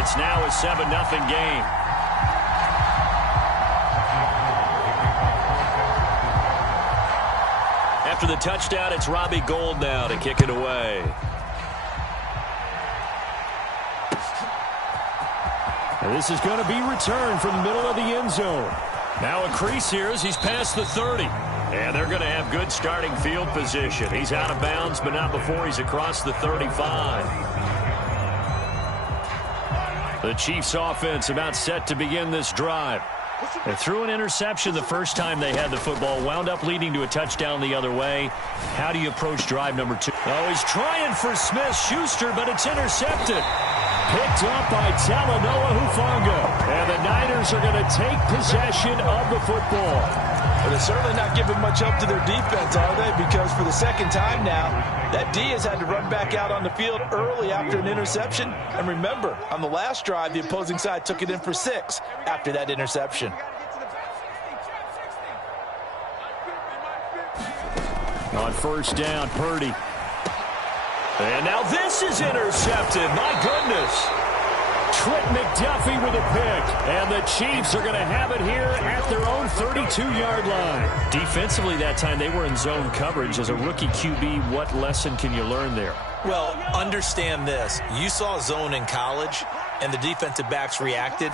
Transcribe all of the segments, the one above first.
It's now a 7-0 game. After the touchdown, it's Robbie Gould now to kick it away. And this is going to be returned from the middle of the end zone. Now a crease here as he's past the 30. And they're going to have good starting field position. He's out of bounds, but not before he's across the 35. The Chiefs offense about set to begin this drive. They threw an interception the first time they had the football, wound up leading to a touchdown the other way. How do you approach drive number 2? Oh, he's trying for Smith-Schuster, but it's intercepted. Picked up by Talanoa Hufanga. And the Niners are going to take possession of the football. But they're certainly not giving much help to their defense, are they? Because for the second time now, that D has had to run back out on the field early after an interception. And remember, on the last drive, the opposing side took it in for 6 after that interception. On first down, Purdy. And now this is intercepted. My goodness. Trent McDuffie with a pick. And the Chiefs are going to have it here at their own 32-yard line. Defensively that time, they were in zone coverage. As a rookie QB, what lesson can you learn there? Well, understand this. You saw zone in college, and the defensive backs reacted,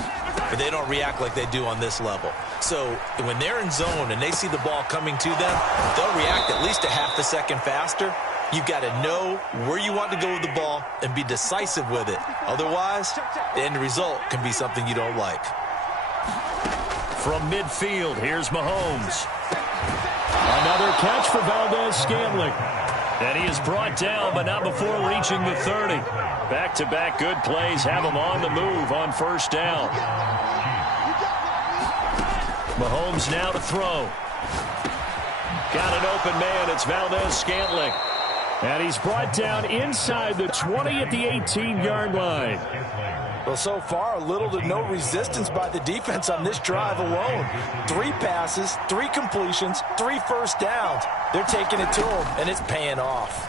but they don't react like they do on this level. So when they're in zone and they see the ball coming to them, they'll react at least a half a second faster. You've got to know where you want to go with the ball and be decisive with it. Otherwise, the end result can be something you don't like. From midfield, here's Mahomes. Another catch for Valdez-Scantling. And he is brought down, but not before reaching the 30. Back-to-back good plays have him on the move on first down. Mahomes now to throw. Got an open man. It's Valdez-Scantling. And he's brought down inside the 20 at the 18-yard line. Well, so far, little to no resistance by the defense on this drive alone. 3 passes, 3 completions, 3 first downs. They're taking it to him, and it's paying off.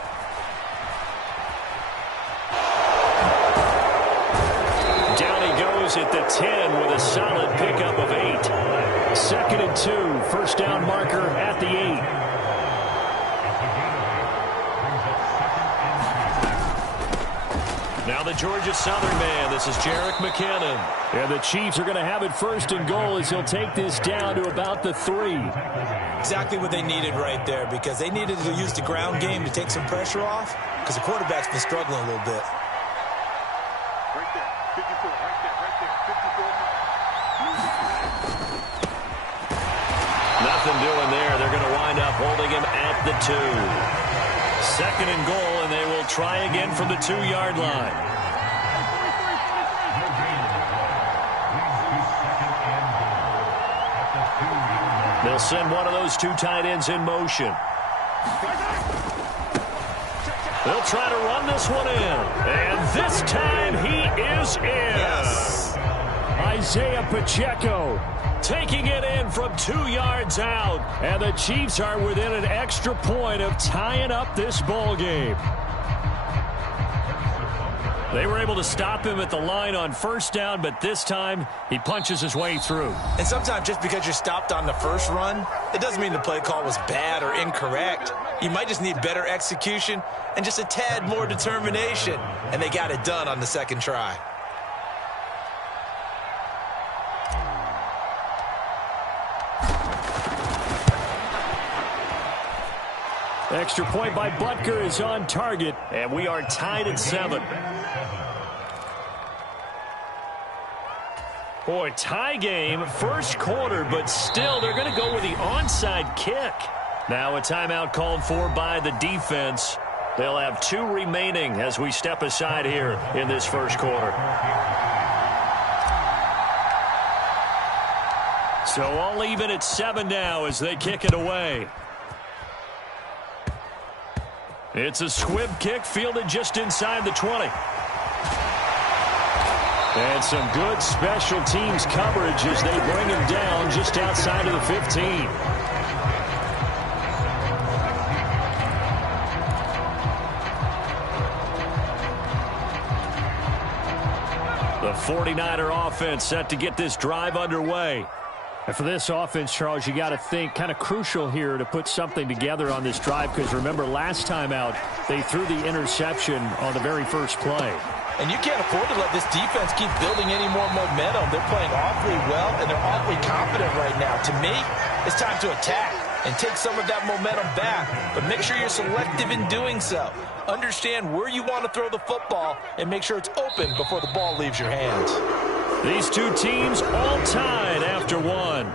Down he goes at the 10 with a solid pickup of 8. 2nd and 2, first down marker at the 8. Now the Georgia Southern man. This is Jerick McKinnon. And the Chiefs are going to have it 1st and goal as he'll take this down to about the 3. Exactly what they needed right there, because they needed to use the ground game to take some pressure off, because the quarterback's been struggling a little bit. Right there, 54, right there, 54. Nothing doing there. They're going to wind up holding him at the 2. 2nd and goal, and they will try again from the 2-yard line. They'll send one of those 2 tight ends in motion. They'll try to run this one in. And this time he is in. Yes. Isaiah Pacheco taking it in from 2 yards out. And the Chiefs are within an extra point of tying up this ball game. They were able to stop him at the line on first down, but this time he punches his way through. And sometimes just because you're stopped on the first run, it doesn't mean the play call was bad or incorrect. You might just need better execution and just a tad more determination. And they got it done on the 2nd try. Extra point by Butker is on target, and we are tied at 7. Boy, tie game, 1st quarter, but still they're going to go with the onside kick. Now a timeout called for by the defense. They'll have 2 remaining as we step aside here in this 1st quarter. So all even at 7 now as they kick it away. It's a squib kick fielded just inside the 20. And some good special teams coverage as they bring him down just outside of the 15. The 49er offense set to get this drive underway. And for this offense, Charles, you got to think kind of crucial here to put something together on this drive, because remember last time out they threw the interception on the very first play. And you can't afford to let this defense keep building any more momentum. They're playing awfully well, and they're awfully confident right now. To me, it's time to attack and take some of that momentum back. But make sure you're selective in doing so. Understand where you want to throw the football and make sure it's open before the ball leaves your hands. These two teams all tied after one.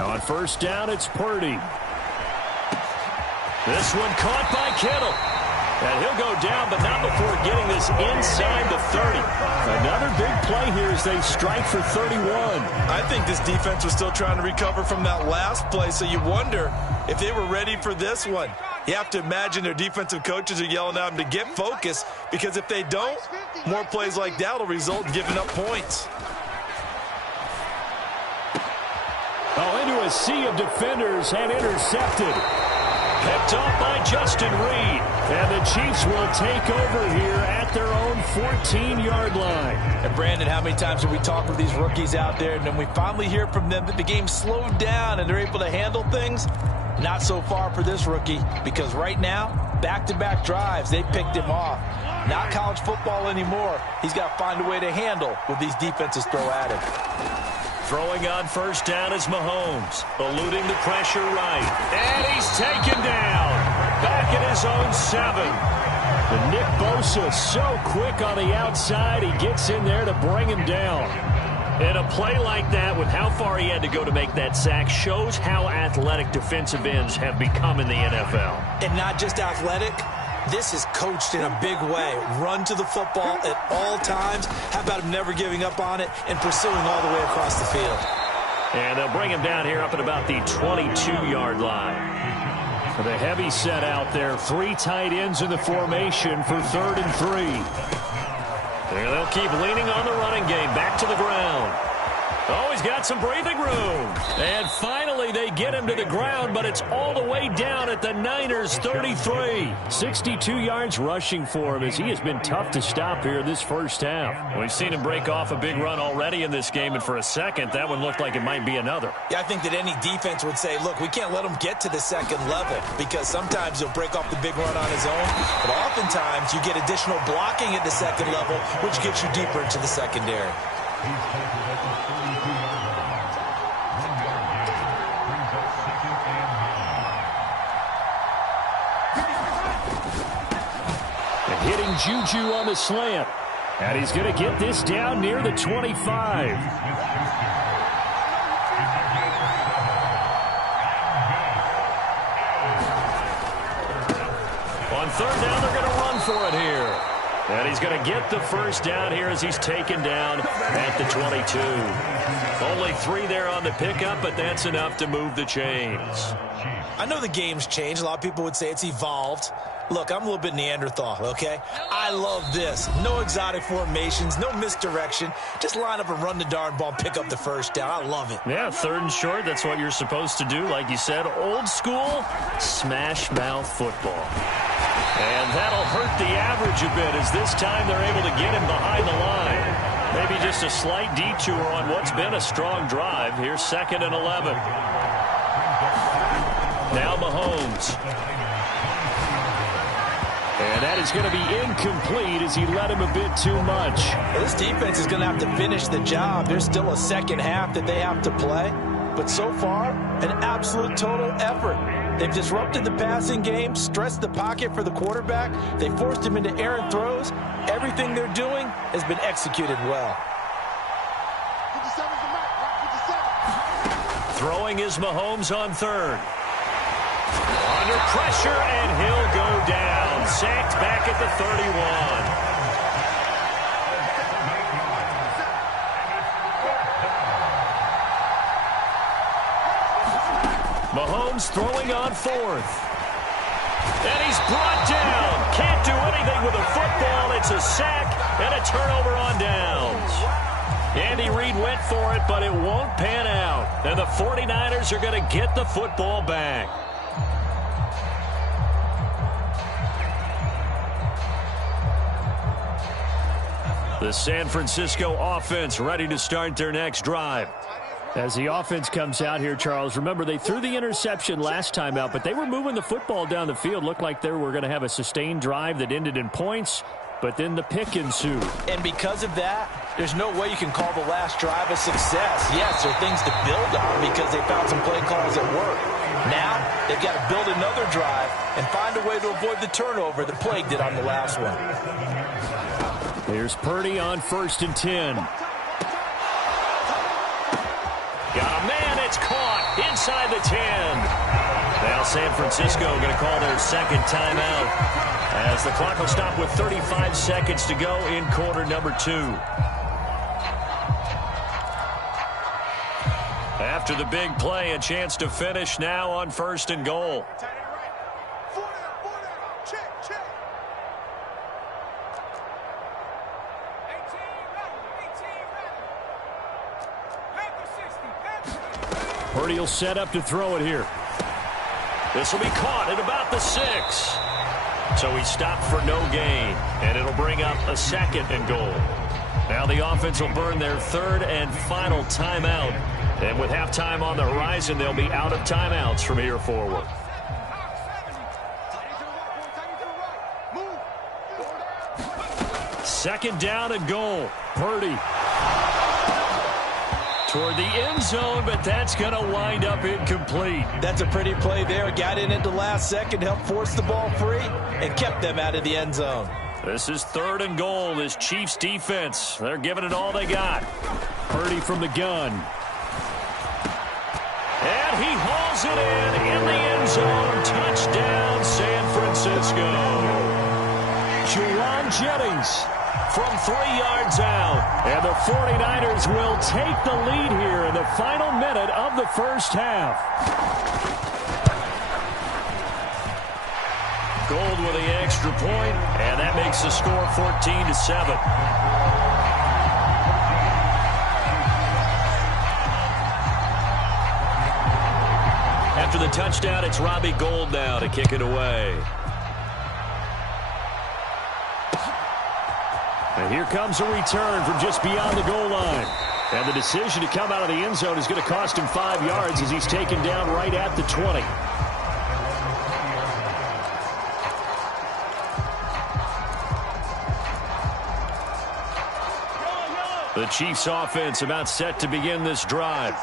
On first down, it's Purdy. This one caught by Kittle. And he'll go down, but not before getting this inside the 30. Another big play here as they strike for 31. I think this defense was still trying to recover from that last play, so you wonder if they were ready for this one. You have to imagine their defensive coaches are yelling at them to get focused, because if they don't, more plays like that will result in giving up points. Oh, into a sea of defenders and intercepted. Picked off by Justin Reed. And the Chiefs will take over here at their own 14-yard line. And Brandon, how many times have we talked with these rookies out there, and then we finally hear from them that the game slowed down and they're able to handle things? Not so far for this rookie, because right now, back-to-back drives, they picked him off. Not college football anymore. He's got to find a way to handle what these defenses throw at him. Throwing on first down is Mahomes, eluding the pressure right. And he's taken down. Back at his own 7. And Nick Bosa so quick on the outside, he gets in there to bring him down. And a play like that, with how far he had to go to make that sack, shows how athletic defensive ends have become in the NFL. And not just athletic. This is coached in a big way. Run to the football at all times. How about him never giving up on it and pursuing all the way across the field? And they'll bring him down here up at about the 22-yard line. For the heavy set out there, 3 tight ends in the formation for 3rd and 3. And they'll keep leaning on the running game. Back to the ground. Oh, he's got some breathing room. And finally, they get him to the ground, but it's all the way down at the Niners' 33. 62 yards rushing for him, as he has been tough to stop here this first half. We've seen him break off a big run already in this game, and for a second, that one looked like it might be another. Yeah, I think that any defense would say, look, we can't let him get to the second level, because sometimes he'll break off the big run on his own, but oftentimes you get additional blocking at the second level, which gets you deeper into the secondary. Hitting Juju on the slant. And he's going to get this down near the 25. On 3rd down, they're going to run for it here. And he's going to get the first down here as he's taken down at the 22. Only 3 there on the pickup, but that's enough to move the chains. I know the game's changed. A lot of people would say it's evolved. Look, I'm a little bit Neanderthal, okay? I love this. No exotic formations, no misdirection. Just line up and run the darn ball, pick up the first down. I love it. Yeah, 3rd and short, that's what you're supposed to do. Like you said, old school, smash mouth football. And that'll hurt the average a bit, as this time they're able to get him behind the line. Maybe just a slight detour on what's been a strong drive. Here's 2nd and 11. Now Mahomes. And that is going to be incomplete as he led him a bit too much. Well, this defense is going to have to finish the job. There's still a second half that they have to play. But so far, an absolute total effort. They've disrupted the passing game, stressed the pocket for the quarterback. They forced him into errant throws. Everything they're doing has been executed well. Throwing is Mahomes on 3rd. Under pressure, and he'll go down. Sacked back at the 31. Mahomes throwing on 4th. And he's brought down Can't do anything with the football. It's a sack and a turnover on downs. Andy Reid went for it, but it won't pan out. And the 49ers are going to get the football back. The San Francisco offense ready to start their next drive. As the offense comes out here, Charles, remember they threw the interception last time out, but they were moving the football down the field. Looked like they were going to have a sustained drive that ended in points, but then the pick ensued. And because of that, there's no way you can call the last drive a success. Yes, there are things to build on because they found some play calls that work. Now, they've got to build another drive and find a way to avoid the turnover that plagued it on the last one. Here's Purdy on 1st and 10. Got a man, it's caught inside the 10. Now San Francisco going to call their second timeout as the clock will stop with 35 seconds to go in quarter number 2. After the big play, a chance to finish now on 1st and goal. Purdy will set up to throw it here. This will be caught at about the 6. So he stopped for no gain, and it'll bring up a 2nd and goal. Now the offense will burn their 3rd and final timeout. And with halftime on the horizon, they'll be out of timeouts from here forward. Second down and goal. Purdy toward the end zone, but that's going to wind up incomplete. That's a pretty play there. Got in at the last second, helped force the ball free, and kept them out of the end zone. This is 3rd and goal. This Chiefs defense, they're giving it all they got. Purdy from the gun. And he hauls it in the end zone. Touchdown, San Francisco. Juwan Jennings from 3 yards out. And the 49ers will take the lead here in the final minute of the first half. Gold with the extra point, and that makes the score 14-7. After the touchdown, it's Robbie Gould now to kick it away. And here comes a return from just beyond the goal line. And the decision to come out of the end zone is going to cost him 5 yards as he's taken down right at the 20. The Chiefs offense about set to begin this drive.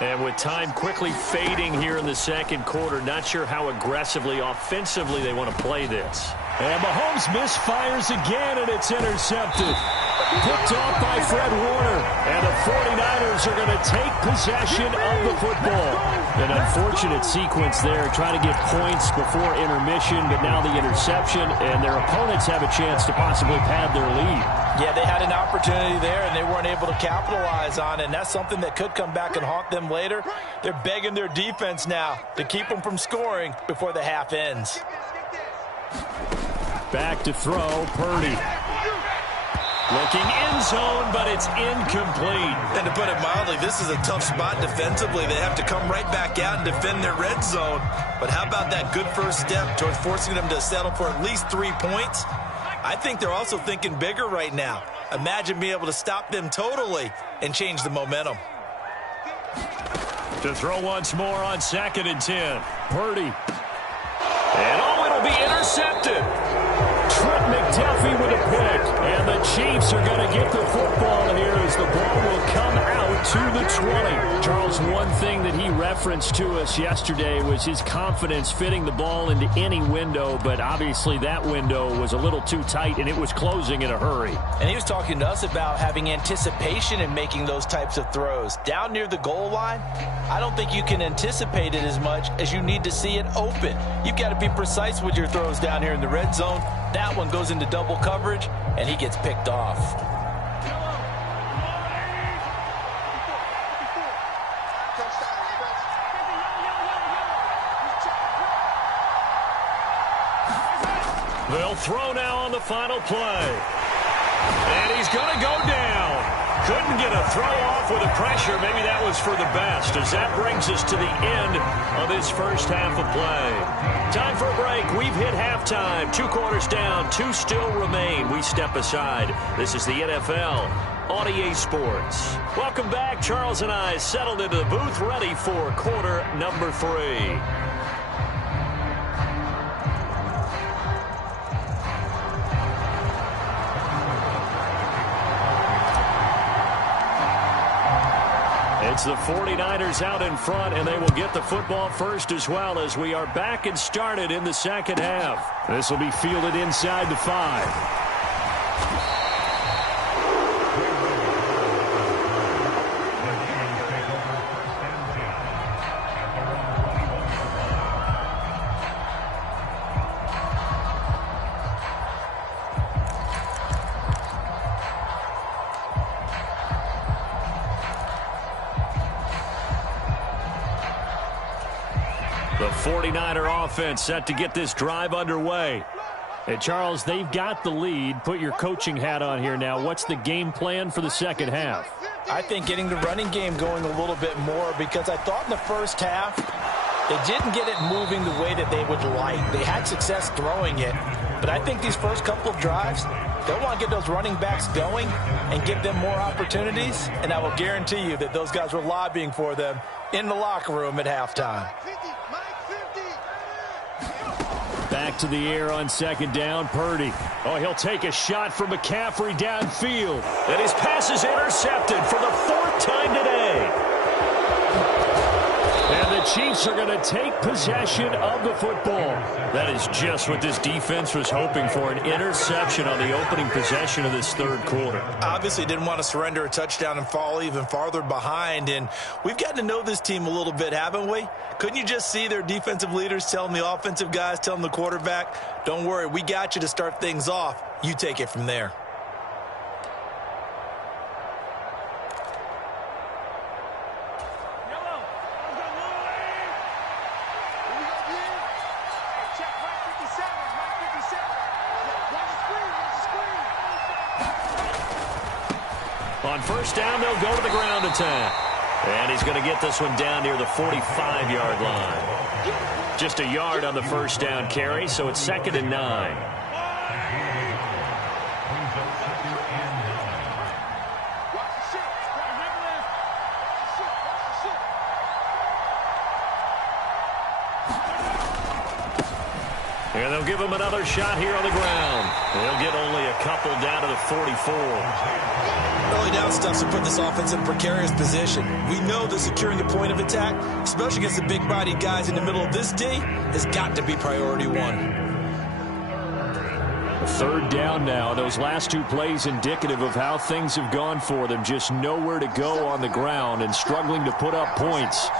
And with time quickly fading here in the second quarter, not sure how aggressively, offensively they want to play this. And Mahomes misfires again, and it's intercepted. Picked off by Fred Warner. And the 49ers are going to take possession of the football. An unfortunate sequence there, trying to get points before intermission, but now the interception, and their opponents have a chance to possibly pad their lead. Yeah, they had an opportunity there, and they weren't able to capitalize on it, and that's something that could come back and haunt them later. They're begging their defense now to keep them from scoring before the half ends. Back to throw, Purdy. Looking end zone, but it's incomplete. And to put it mildly, this is a tough spot defensively. They have to come right back out and defend their red zone. But how about that good first step towards forcing them to settle for at least 3 points? I think they're also thinking bigger right now. Imagine being able to stop them totally and change the momentum. To throw once more on 2nd and 10. Purdy. And it'll be intercepted. Trent McDuffie with a pick. And the Chiefs are going to get the football here as the ball will come out to the 20. Charles, one thing that he referenced to us yesterday was his confidence fitting the ball into any window, but obviously that window was a little too tight and it was closing in a hurry. And he was talking to us about having anticipation in making those types of throws. Down near the goal line, I don't think you can anticipate it as much as you need to see it open. You've got to be precise with your throws down here in the red zone. That one goes into double coverage, and he gets picked off. They'll throw now on the final play. And he's going to go down. Couldn't get a throw off with the pressure. Maybe that was for the best, as that brings us to the end of this first half of play. Time for a break. We've hit halftime. 2 quarters down, 2 still remain. We step aside. This is the NFL on EA Sports. Welcome back. Charles and I settled into the booth, ready for quarter number 3. It's the 49ers out in front, and they will get the football first as well, as we are back and started in the second half. This will be fielded inside the 5. The 49er offense set to get this drive underway. And Charles, they've got the lead. Put your coaching hat on here now. What's the game plan for the second half? I think getting the running game going a little bit more, because I thought in the first half they didn't get it moving the way that they would like. They had success throwing it, but I think these first couple of drives, they'll want to get those running backs going and give them more opportunities, and I will guarantee you that those guys were lobbying for them in the locker room at halftime. Back to the air on second down, Purdy. Oh, he'll take a shot from McCaffrey downfield. And his pass is intercepted for the 4th time today. And the Chiefs are going to take possession of the football. That is just what this defense was hoping for, an interception on the opening possession of this third quarter. Obviously didn't want to surrender a touchdown and fall even farther behind, and we've gotten to know this team a little bit, haven't we? Couldn't you just see their defensive leaders telling the offensive guys, telling the quarterback, don't worry, we got you to start things off. You take it from there. On first down, they'll go to the ground attack. And he's going to get this one down near the 45-yard line. Just a yard on the first down carry, so it's 2nd and 9. And they'll give him another shot here on the ground. They'll get only a couple down to the 44. Early down stuff's to put this offense in a precarious position. We know that securing the point of attack, especially against the big-bodied guys in the middle of this D, has got to be priority 1. Third down now. Those last 2 plays indicative of how things have gone for them. Just nowhere to go on the ground and struggling to put up points.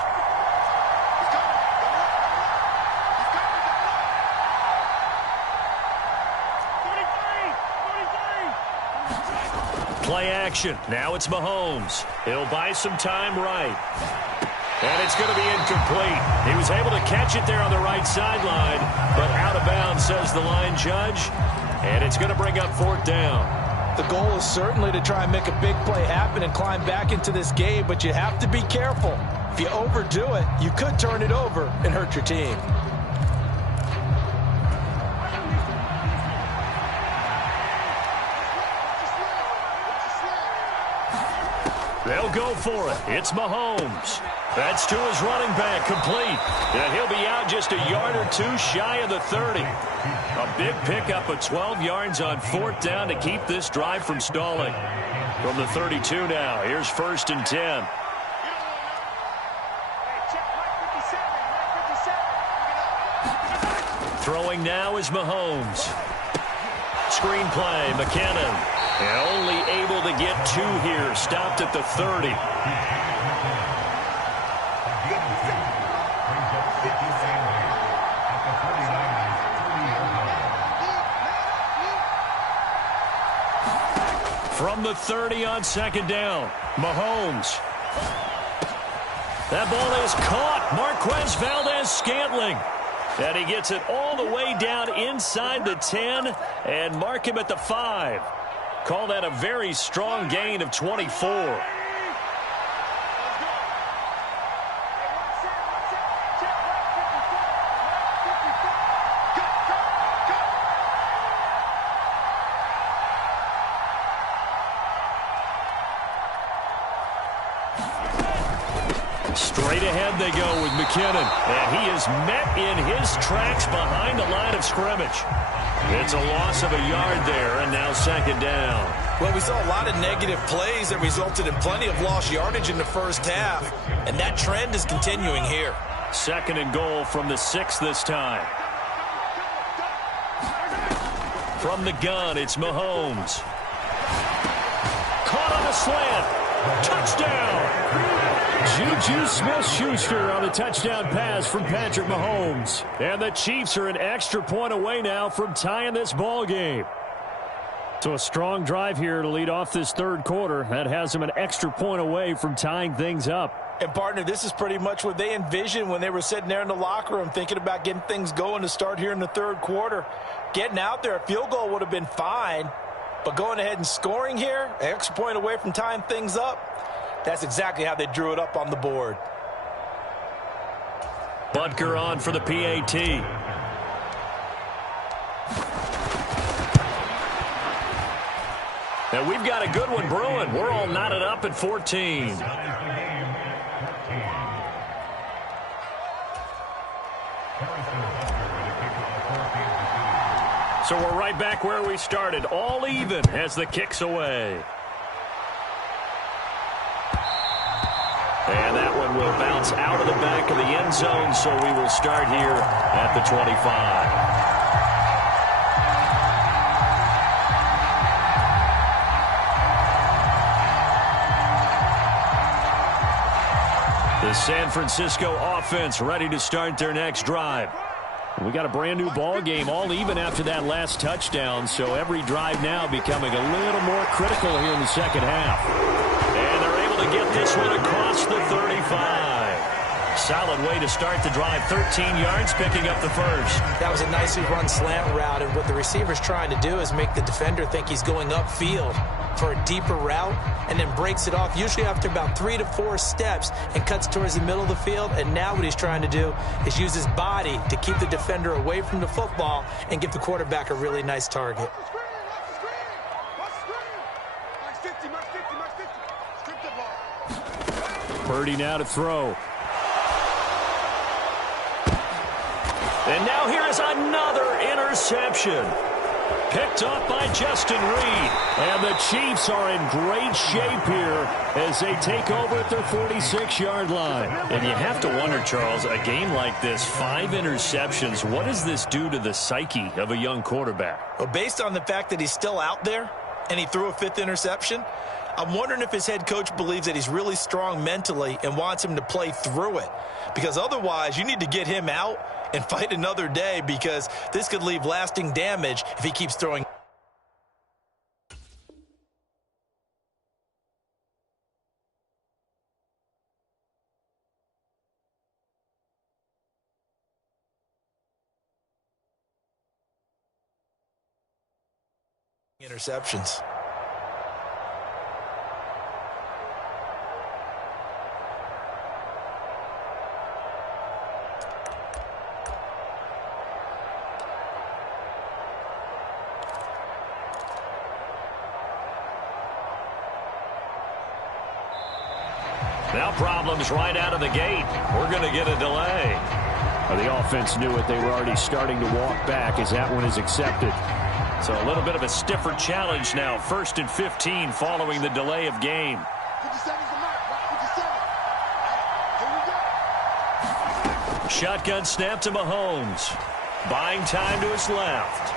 Play action. Now it's Mahomes. He'll buy some time right. And it's going to be incomplete. He was able to catch it there on the right sideline, but out of bounds, says the line judge. And it's going to bring up 4th down. The goal is certainly to try and make a big play happen and climb back into this game, but you have to be careful. If you overdo it, you could turn it over and hurt your team. They'll go for it. It's Mahomes. That's to his running back, complete. And he'll be out just a yard or 2 shy of the 30. A big pickup of 12 yards on 4th down to keep this drive from stalling. From the 32 now, here's 1st and 10. Throwing now is Mahomes. Screen play, McKinnon. And only able to get 2 here. Stopped at the 30. From the 30 on 2nd down, Mahomes. That ball is caught. Marquez Valdez-Scantling. And he gets it all the way down inside the 10 and mark him at the 5. Call that a very strong gain of 24. Straight ahead they go with McKinnon. And he is met in his tracks behind the line of scrimmage. It's a loss of a yard there, and now second down. Well, we saw a lot of negative plays that resulted in plenty of lost yardage in the first half, and that trend is continuing here. Second and goal from the 6 this time. From the gun, it's Mahomes. Caught on a slant. Touchdown! Juju Smith-Schuster on a touchdown pass from Patrick Mahomes. And the Chiefs are an extra point away now from tying this ball game. So a strong drive here to lead off this third quarter. That has them an extra point away from tying things up. And, partner, this is pretty much what they envisioned when they were sitting there in the locker room thinking about getting things going to start here in the third quarter. Getting out there, a field goal would have been fine. But going ahead and scoring here, an extra point away from tying things up, that's exactly how they drew it up on the board. Butker on for the PAT. And we've got a good one brewing. We're all knotted up at 14. So we're right back where we started, all even as the kick's away. And that one will bounce out of the back of the end zone, so we will start here at the 25. The San Francisco offense ready to start their next drive. We got a brand new ball game, all even after that last touchdown, so every drive now becoming a little more critical here in the second half. And they're able to get this one across the 35. Solid way to start the drive. 13 yards, picking up the first. That was a nicely run slant route, and what the receiver's trying to do is make the defender think he's going upfield for a deeper route, and then breaks it off, usually after about 3 to 4 steps, and cuts towards the middle of the field. And now what he's trying to do is use his body to keep the defender away from the football and give the quarterback a really nice target. Purdy now to throw. And now here is another interception. Picked up by Justin Reed. And the Chiefs are in great shape here as they take over at their 46-yard line. And you have to wonder, Charles, a game like this, 5 interceptions, what does this do to the psyche of a young quarterback? Well, based on the fact that he's still out there and he threw a 5th interception, I'm wondering if his head coach believes that he's really strong mentally and wants him to play through it. Because otherwise, you need to get him out and fight another day, because this could leave lasting damage if he keeps throwing. Interceptions. Now problems right out of the gate. We're going to get a delay. Well, the offense knew it. They were already starting to walk back as that one is accepted. So a little bit of a stiffer challenge now. 1st and 15 following the delay of game. Shotgun snap to Mahomes. Buying time to his left.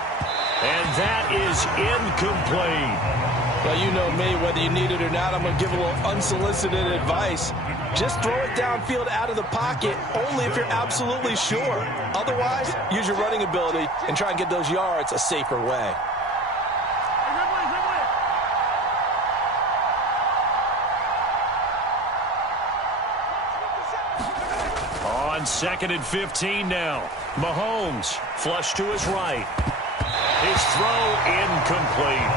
And that is incomplete. Well, you know me, whether you need it or not, I'm going to give a little unsolicited advice. Just throw it downfield out of the pocket, only if you're absolutely sure. Otherwise, use your running ability and try and get those yards a safer way. On 2nd and 15 now. Mahomes, flush to his right. His throw incomplete.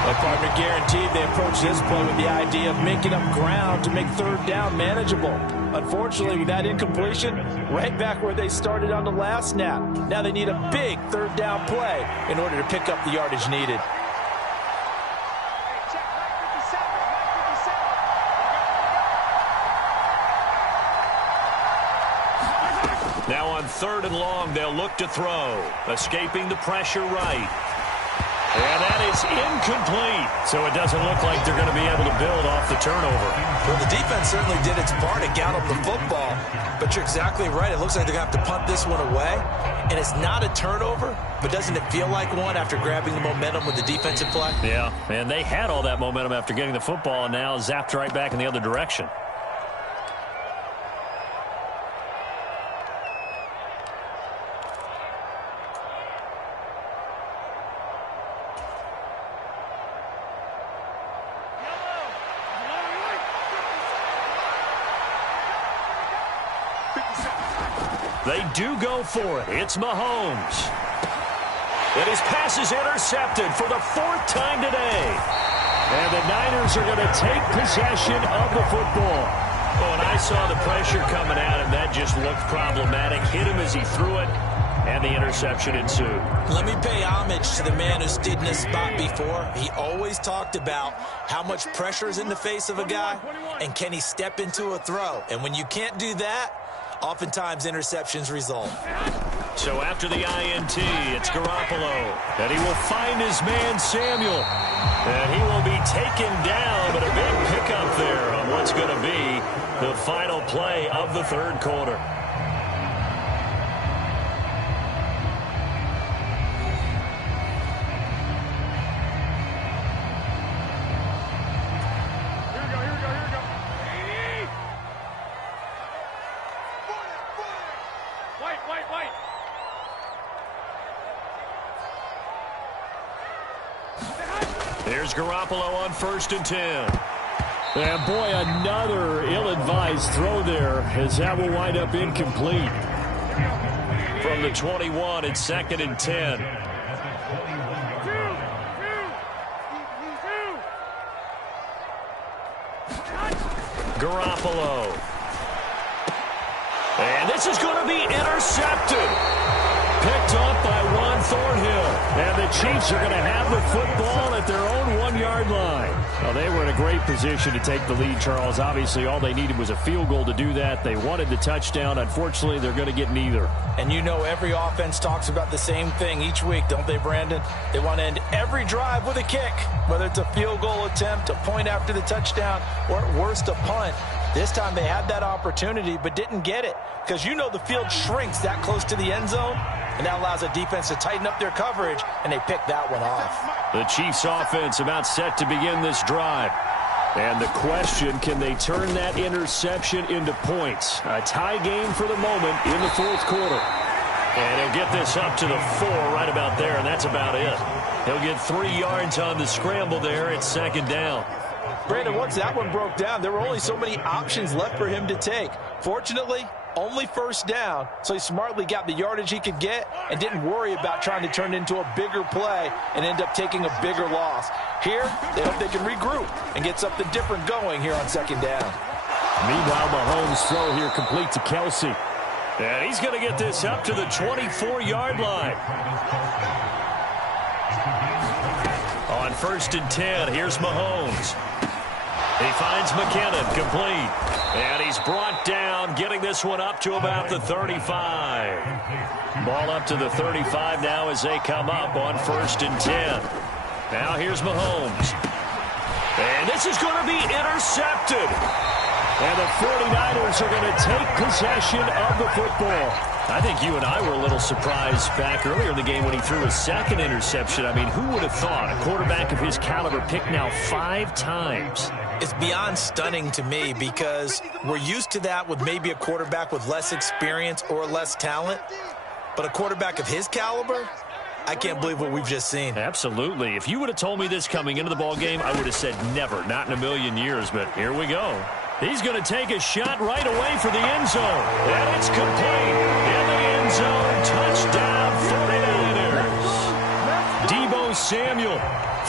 A partner guaranteed they approach this play with the idea of making up ground to make third down manageable. Unfortunately, with that incompletion, right back where they started on the last snap. Now they need a big third down play in order to pick up the yardage needed. Now on 3rd and long, they'll look to throw. Escaping the pressure right. And that is incomplete. So it doesn't look like they're going to be able to build off the turnover. Well, the defense certainly did its part to gallop the football. But you're exactly right. It looks like they're going to have to punt this one away. And it's not a turnover, but doesn't it feel like one after grabbing the momentum with the defensive play? Yeah, and they had all that momentum after getting the football and now zapped right back in the other direction. They do go for it. It's Mahomes. And his pass is intercepted for the 4th time today. And the Niners are going to take possession of the football. Oh, and I saw the pressure coming at him. That just looked problematic. Hit him as he threw it, and the interception ensued. Let me pay homage to the man who stood in this spot before. He always talked about how much pressure is in the face of a guy, and can he step into a throw. And when you can't do that, oftentimes interceptions result. So after the INT, it's Garoppolo. And he will find his man, Samuel. And he will be taken down, but a big pickup there on what's going to be the final play of the 3rd quarter. Here's Garoppolo on 1st and 10. And boy, another ill-advised throw there as that will wind up incomplete. From the 21, it's 2nd and 10. Garoppolo. And this is going to be intercepted. Picked off by Juan Thornhill. And the Chiefs are going to have the football at their own 1-yard line. Well, they were in a great position to take the lead, Charles. Obviously, all they needed was a field goal to do that. They wanted the touchdown. Unfortunately, they're going to get neither. And you know every offense talks about the same thing each week, don't they, Brandon? They want to end every drive with a kick, whether it's a field goal attempt, a point after the touchdown, or at worst, a punt. This time they had that opportunity but didn't get it because you know the field shrinks that close to the end zone, and that allows a defense to tighten up their coverage, and they pick that one off. The Chiefs offense about set to begin this drive. And the question, can they turn that interception into points? A tie game for the moment in the 4th quarter. And he'll get this up to the 4 right about there, and that's about it. He'll get 3 yards on the scramble there. It's 2nd down. Brandon, once that one broke down, there were only so many options left for him to take. Fortunately, only 1st down, so he smartly got the yardage he could get and didn't worry about trying to turn it into a bigger play and end up taking a bigger loss. Here, they hope they can regroup and get something different going here on 2nd down. Meanwhile, Mahomes' throw here complete to Kelsey. And he's going to get this up to the 24-yard line. On 1st and 10, here's Mahomes. He finds McKinnon, complete. And he's brought down, getting this one up to about the 35. Ball up to the 35 now as they come up on 1st and 10. Now here's Mahomes. And this is going to be intercepted. And the 49ers are going to take possession of the football. I think you and I were a little surprised back earlier in the game when he threw his 2nd interception. I mean, who would have thought a quarterback of his caliber picked now 5 times? It's beyond stunning to me because we're used to that with maybe a quarterback with less experience or less talent. But a quarterback of his caliber, I can't believe what we've just seen. Absolutely. If you would have told me this coming into the ball game, I would have said never, not in a million years. But here we go. He's going to take a shot right away for the end zone. And it's complete. In the end zone, touchdown 49ers. Deebo Samuel,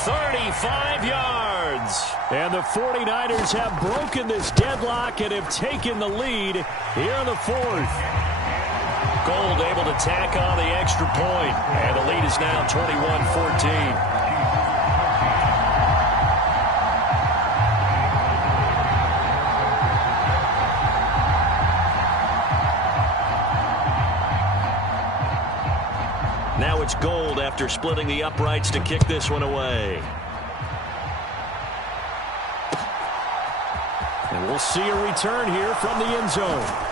35 yards. And the 49ers have broken this deadlock and have taken the lead here in the fourth. Gold able to tack on the extra point. And the lead is now 21-14. Now it's Gold after splitting the uprights to kick this one away. And we'll see a return here from the end zone.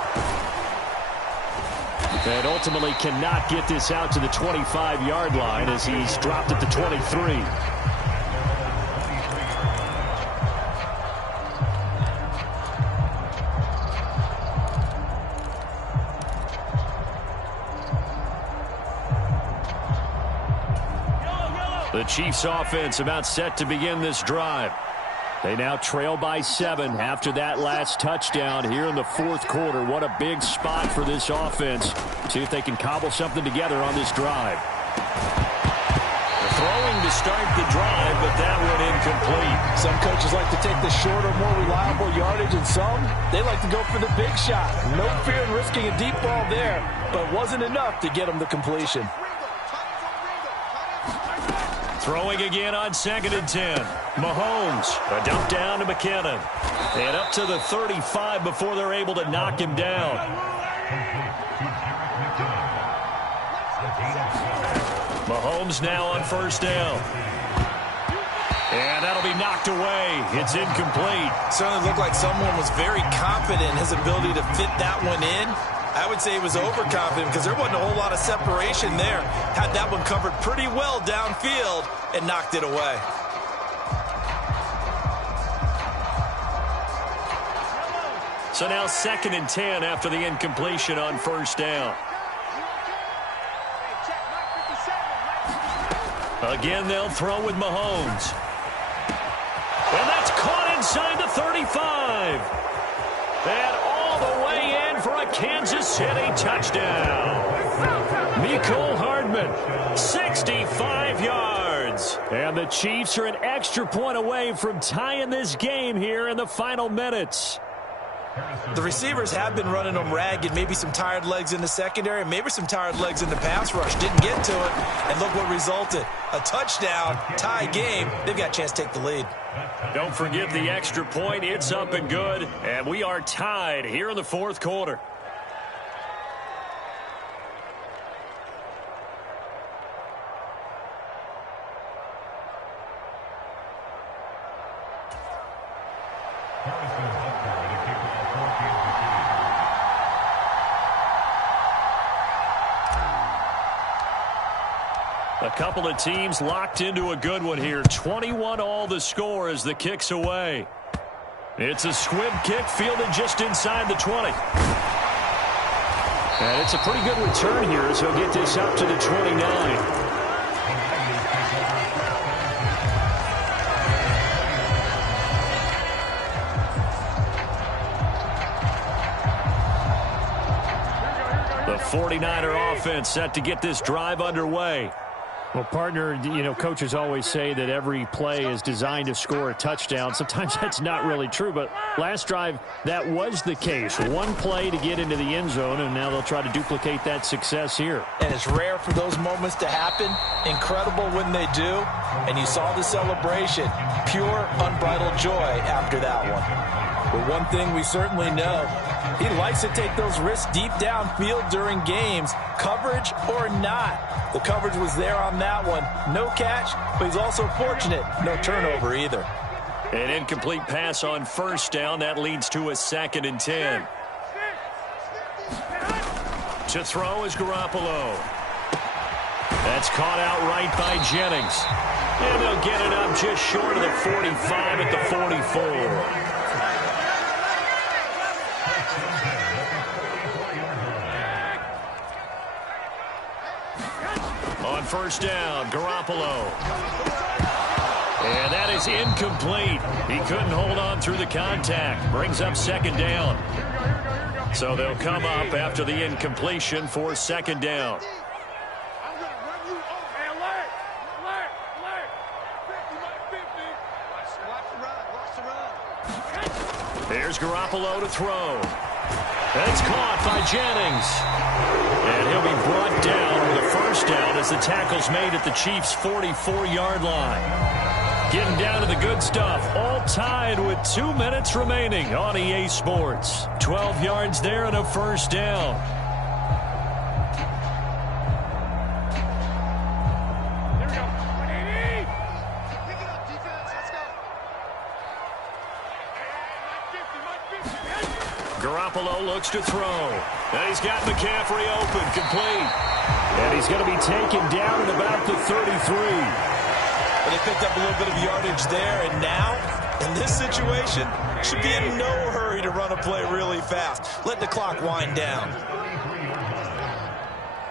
And ultimately cannot get this out to the 25-yard line as he's dropped at the 23. The Chiefs offense about set to begin this drive. They now trail by 7 after that last touchdown here in the fourth quarter. What a big spot for this offense. See if they can cobble something together on this drive. Throwing to start the drive, but that one incomplete. Some coaches like to take the shorter, more reliable yardage, and some, they like to go for the big shot. No fear in risking a deep ball there, but wasn't enough to get them the completion. Throwing again on 2nd and 10. Mahomes, a dump down to McKinnon. And up to the 35 before they're able to knock him down. Mahomes now on first down. And that'll be knocked away. It's incomplete. Certainly looked like someone was very confident in his ability to fit that one in. I would say he was overconfident because there wasn't a whole lot of separation there. Had that one covered pretty well downfield and knocked it away. So now 2nd and 10 after the incompletion on first down. Again, they'll throw with Mahomes. And that's caught inside the 35. And all the way in for a Kansas City touchdown. Mecole Hardman, 65 yards. And the Chiefs are an extra point away from tying this game here in the final minutes. The receivers have been running them ragged. Maybe some tired legs in the secondary, maybe some tired legs in the pass rush. Didn't get to it, and look what resulted. A touchdown, tie game. They've got a chance to take the lead. Don't forget the extra point. It's up and good, and we are tied here in the fourth quarter. A couple of teams locked into a good one here. 21 all the score as the kick's away. It's a squib kick fielded just inside the 20. And it's a pretty good return here as he'll get this up to the 29. The 49er offense set to get this drive underway. Well, partner, you know, coaches always say that every play is designed to score a touchdown. Sometimes that's not really true, but last drive, that was the case. One play to get into the end zone, and now they'll try to duplicate that success here. And it's rare for those moments to happen. Incredible when they do. And you saw the celebration. Pure, unbridled joy after that one. But one thing we certainly know, he likes to take those risks deep downfield during games, coverage or not. The coverage was there on that one. No catch, but he's also fortunate. No turnover either. An incomplete pass on first down. That leads to a 2nd and 10. To throw is Garoppolo. That's caught out right by Jennings. And they'll get it up just short of the 45 at the 44. On first down, Garoppolo. And that is incomplete. He couldn't hold on through the contact. Brings up second down. So they'll come up after the incompletion for second down. Here's Garoppolo to throw. It's caught by Jennings. And he'll be brought down with a first down as the tackle's made at the Chiefs' 44-yard line. Getting down to the good stuff. All tied with 2 minutes remaining on EA Sports. 12 yards there and a first down. Garoppolo looks to throw. And he's got McCaffrey open, complete. And he's going to be taken down at about the 33. But they picked up a little bit of yardage there, and now, in this situation, should be in no hurry to run a play really fast. Let the clock wind down.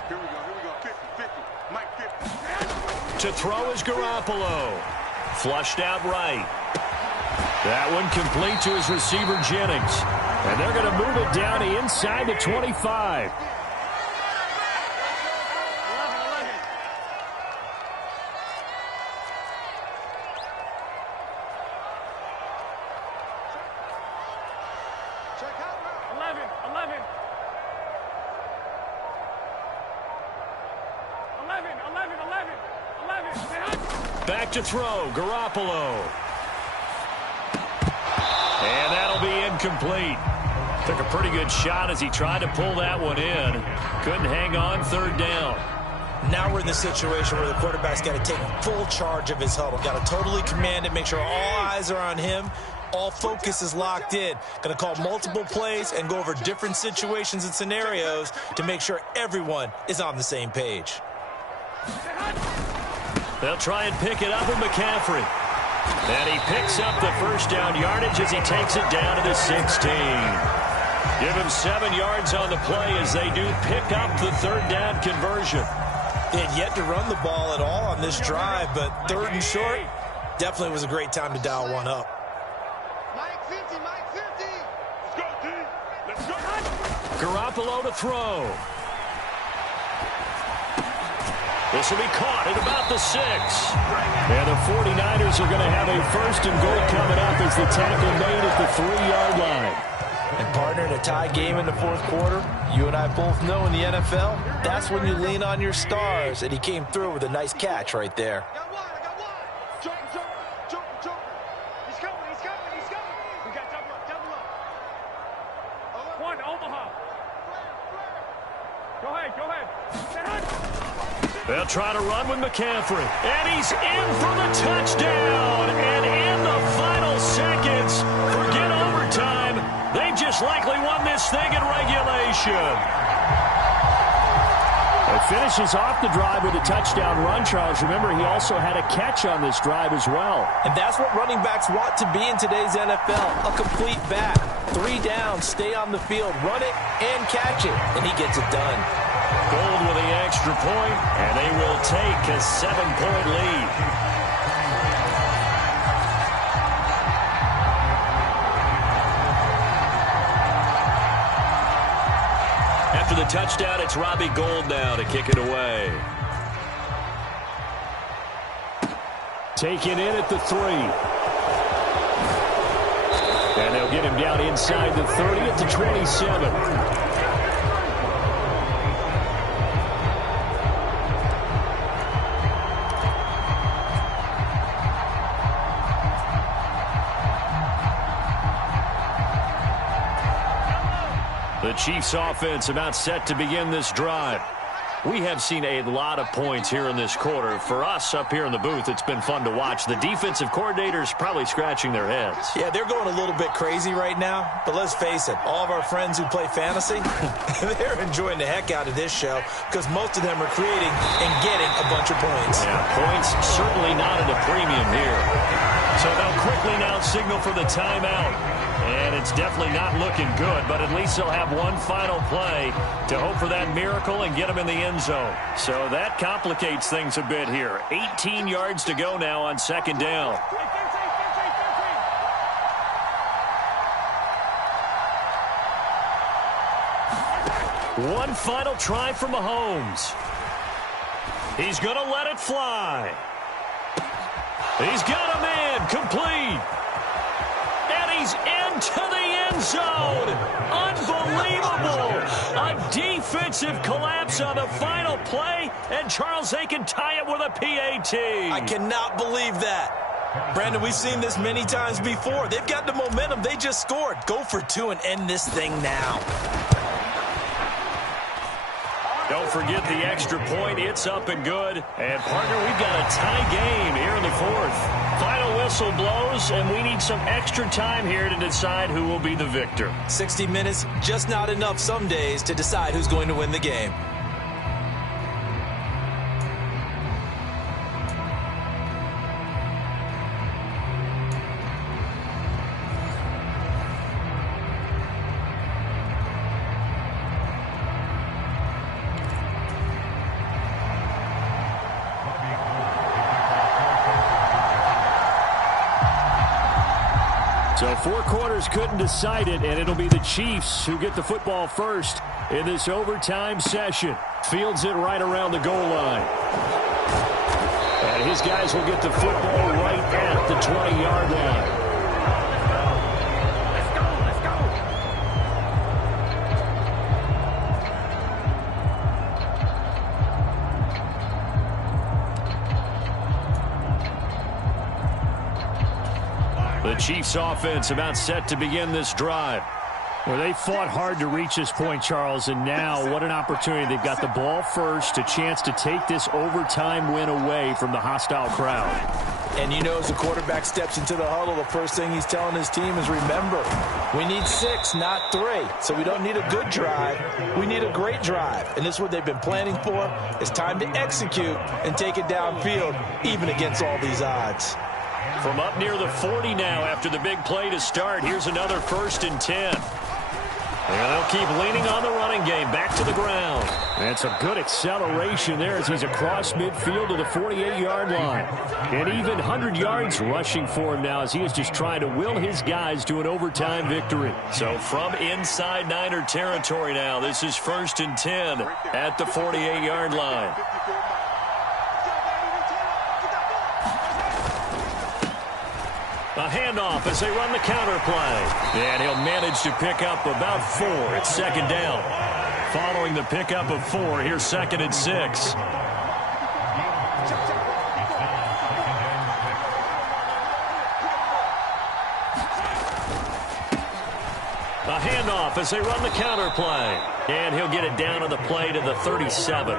Here we go, 50-50. Mike 50. To throw is Garoppolo. Flushed out right. That one complete to his receiver, Jennings. And they're going to move it down inside the 25. Back to throw, Garoppolo. And that'll be incomplete. Took a pretty good shot as he tried to pull that one in. Couldn't hang on, third down. Now we're in the situation where the quarterback's got to take full charge of his huddle. Got to totally command it, make sure all eyes are on him. All focus is locked in. Going to call multiple plays and go over different situations and scenarios to make sure everyone is on the same page. They'll try and pick it up with McCaffrey. And he picks up the first down yardage as he takes it down to the 16. Give him 7 yards on the play as they do pick up the third down conversion. They had yet to run the ball at all on this drive, but third and short definitely was a great time to dial one up. Mike 50, Mike 50. Let's go, D. Let's go. Garoppolo to throw. This will be caught at about the 6. And the 49ers are going to have a first and goal coming up as the tackle made at the 3-yard line. And partner, in a tie game in the fourth quarter, you and I both know in the NFL, that's when you lean on your stars. And he came through with a nice catch right there. I got one. Jump. He's coming. We got double up. One, Omaha. Go ahead. They'll try to run with McCaffrey. And he's in for the touchdown. And in the final seconds, forget overtime. They just likely won this thing in regulation. It finishes off the drive with a touchdown run, Charles. Remember, he also had a catch on this drive as well. And that's what running backs want to be in today's NFL, a complete back. 3 down, stay on the field, run it, and catch it. And he gets it done. Gold with the extra point, and they will take a 7-point lead. After the touchdown, it's Robbie Gould now to kick it away. Taken in at the 3. And they'll get him down inside the 30 at the 27. The Chiefs offense about set to begin this drive. We have seen a lot of points here in this quarter. For us up here in the booth, it's been fun to watch. The defensive coordinators probably scratching their heads. Yeah, they're going a little bit crazy right now. But let's face it, all of our friends who play fantasy, they're enjoying the heck out of this show because most of them are creating and getting a bunch of points. Yeah, points certainly not at a premium here. So they'll quickly now signal for the timeout. And it's definitely not looking good, but at least they'll have one final play to hope for that miracle and get them in the end zone. So that complicates things a bit here. 18 yards to go now on second down. One final try for Mahomes. He's going to let it fly. He's got a man complete. And he's into the end zone. Unbelievable. A defensive collapse on the final play. And Charles, they can tie it with a PAT. I cannot believe that. Brandon, we've seen this many times before. They've got the momentum. They just scored. Go for two and end this thing now. Don't forget the extra point. It's up and good. And, partner, we've got a tie game here in the fourth. Final whistle blows, and we need some extra time here to decide who will be the victor. 60 minutes, just not enough some days to decide who's going to win the game. So 4 quarters couldn't decide it, and it'll be the Chiefs who get the football first in this overtime session. Fields it right around the goal line. And his guys will get the football right at the 20-yard line. The Chiefs offense about set to begin this drive. Well, they fought hard to reach this point, Charles, and now what an opportunity. They've got the ball first, a chance to take this overtime win away from the hostile crowd. And you know, as the quarterback steps into the huddle, the first thing he's telling his team is, remember, we need 6, not 3. So we don't need a good drive. We need a great drive. And this is what they've been planning for. It's time to execute and take it downfield, even against all these odds. From up near the 40 now after the big play to start. Here's another 1st and 10. And they'll keep leaning on the running game. Back to the ground. And some good acceleration there as he's across midfield to the 48-yard line. And even 100 yards rushing for him now as he is just trying to will his guys to an overtime victory. So from inside Niner territory now, this is 1st and 10 at the 48-yard line. A handoff as they run the counter play. And he'll manage to pick up about 4. It's 2nd down. Following the pickup of 4, here's 2nd and 6. A handoff as they run the counter play. And he'll get it down on the play to the 37.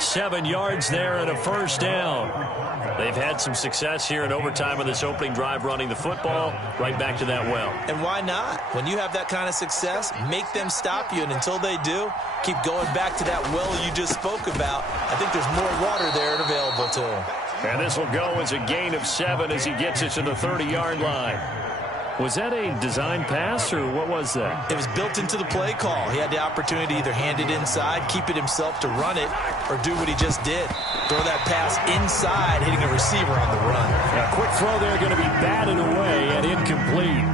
7 yards there and a 1st down. They've had some success here in overtime on this opening drive running the football. Right back to that well. And why not? When you have that kind of success, make them stop you. And until they do, keep going back to that well you just spoke about. I think there's more water there and available to him. And this will go as a gain of 7 as he gets it to the 30-yard line. Was that a design pass, or what was that? It was built into the play call. He had the opportunity to either hand it inside, keep it himself to run it, or do what he just did. Throw that pass inside, hitting a receiver on the run. A quick throw there going to be batted away and incomplete.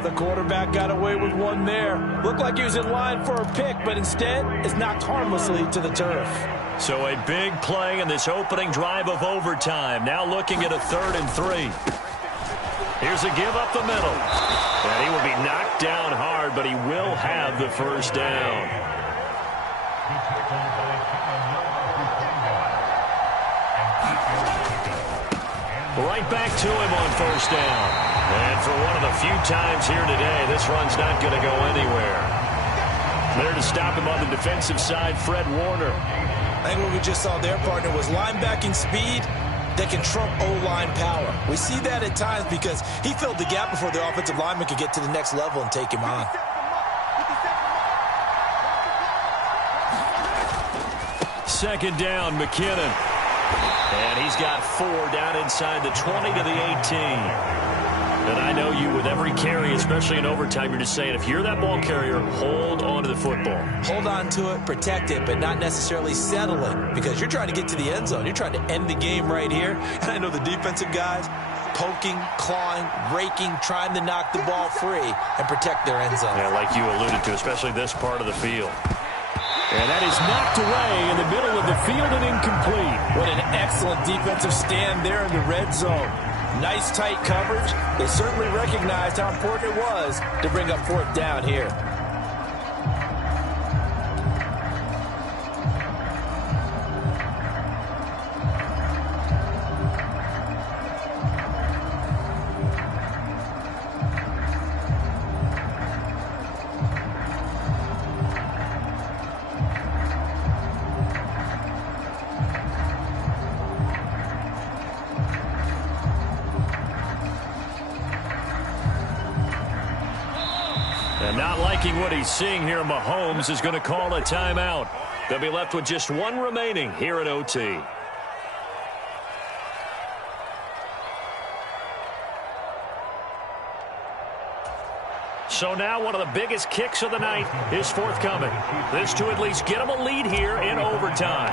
The quarterback got away with one there. Looked like he was in line for a pick, but instead is knocked harmlessly to the turf. So a big play in this opening drive of overtime. Now looking at a 3rd and 3. Here's a give up the middle. And he will be knocked down hard, but he will have the 1st down. Right back to him on 1st down. And for one of the few times here today, this run's not going to go anywhere. There to stop him on the defensive side, Fred Warner. I think what we just saw there, partner, was linebacking speed that can trump O-line power. We see that at times because he filled the gap before the offensive lineman could get to the next level and take him on. Second down, McKinnon. And he's got 4 down inside the 20 to the 18. And I know you, with every carry, especially in overtime, you're just saying, if you're that ball carrier, hold on to the football. Hold on to it, protect it, but not necessarily settle it, because you're trying to get to the end zone. You're trying to end the game right here. And I know the defensive guys poking, clawing, raking, trying to knock the ball free and protect their end zone. Yeah, like you alluded to, especially this part of the field. And that is knocked away in the middle of the field and incomplete. What an excellent defensive stand there in the red zone. Nice tight coverage. They certainly recognized how important it was to bring up 4th down here. And not liking what he's seeing here, Mahomes is going to call a timeout. They'll be left with just 1 remaining here at OT. So now one of the biggest kicks of the night is forthcoming. This to at least get them a lead here in overtime.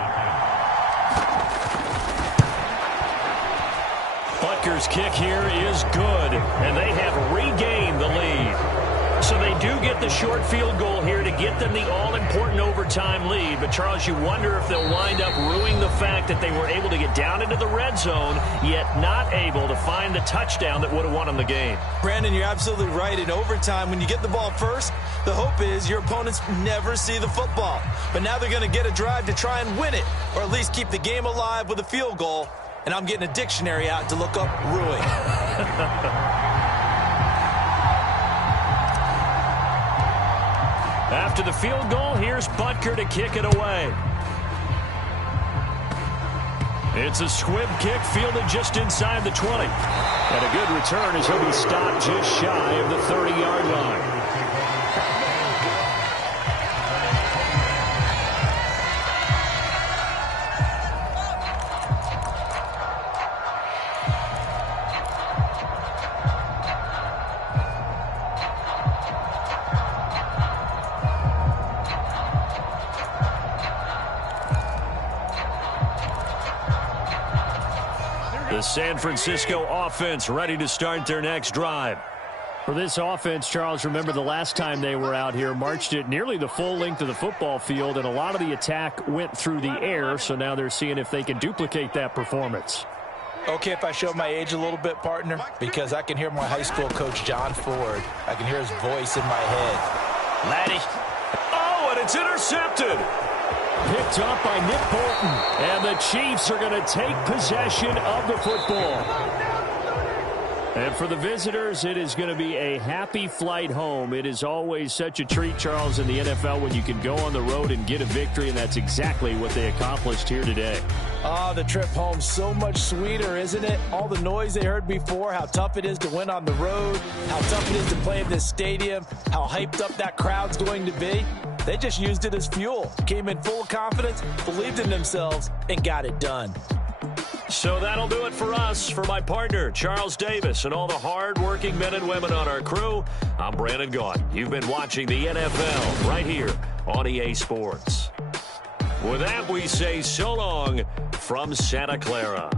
Butker's kick here is good, and they have regained the lead. So they do get the short field goal here to get them the all-important overtime lead. But, Charles, you wonder if they'll wind up ruining the fact that they were able to get down into the red zone, yet not able to find the touchdown that would have won them the game. Brandon, you're absolutely right. In overtime, when you get the ball first, the hope is your opponents never see the football. But now they're going to get a drive to try and win it, or at least keep the game alive with a field goal. And I'm getting a dictionary out to look up ruin. After the field goal, here's Butker to kick it away. It's a squib kick fielded just inside the 20. And a good return as he'll be stopped just shy of the 30-yard line. The San Francisco offense ready to start their next drive. For this offense, Charles, remember the last time they were out here, marched it nearly the full length of the football field, and a lot of the attack went through the air, so now they're seeing if they can duplicate that performance. Okay, if I show my age a little bit, partner, because I can hear my high school coach, John Ford. I can hear his voice in my head. Laddie. Oh, and it's intercepted. Picked up by Nick Bolton. And the Chiefs are going to take possession of the football. And for the visitors, it is going to be a happy flight home. It is always such a treat, Charles, in the NFL when you can go on the road and get a victory, and that's exactly what they accomplished here today. Oh, the trip home so much sweeter, isn't it? All the noise they heard before, how tough it is to win on the road, how tough it is to play in this stadium, how hyped up that crowd's going to be. They just used it as fuel, came in full of confidence, believed in themselves, and got it done. So that'll do it for us. For my partner, Charles Davis, and all the hard-working men and women on our crew, I'm Brandon Gaudin. You've been watching the NFL right here on EA Sports. With that, we say so long from Santa Clara.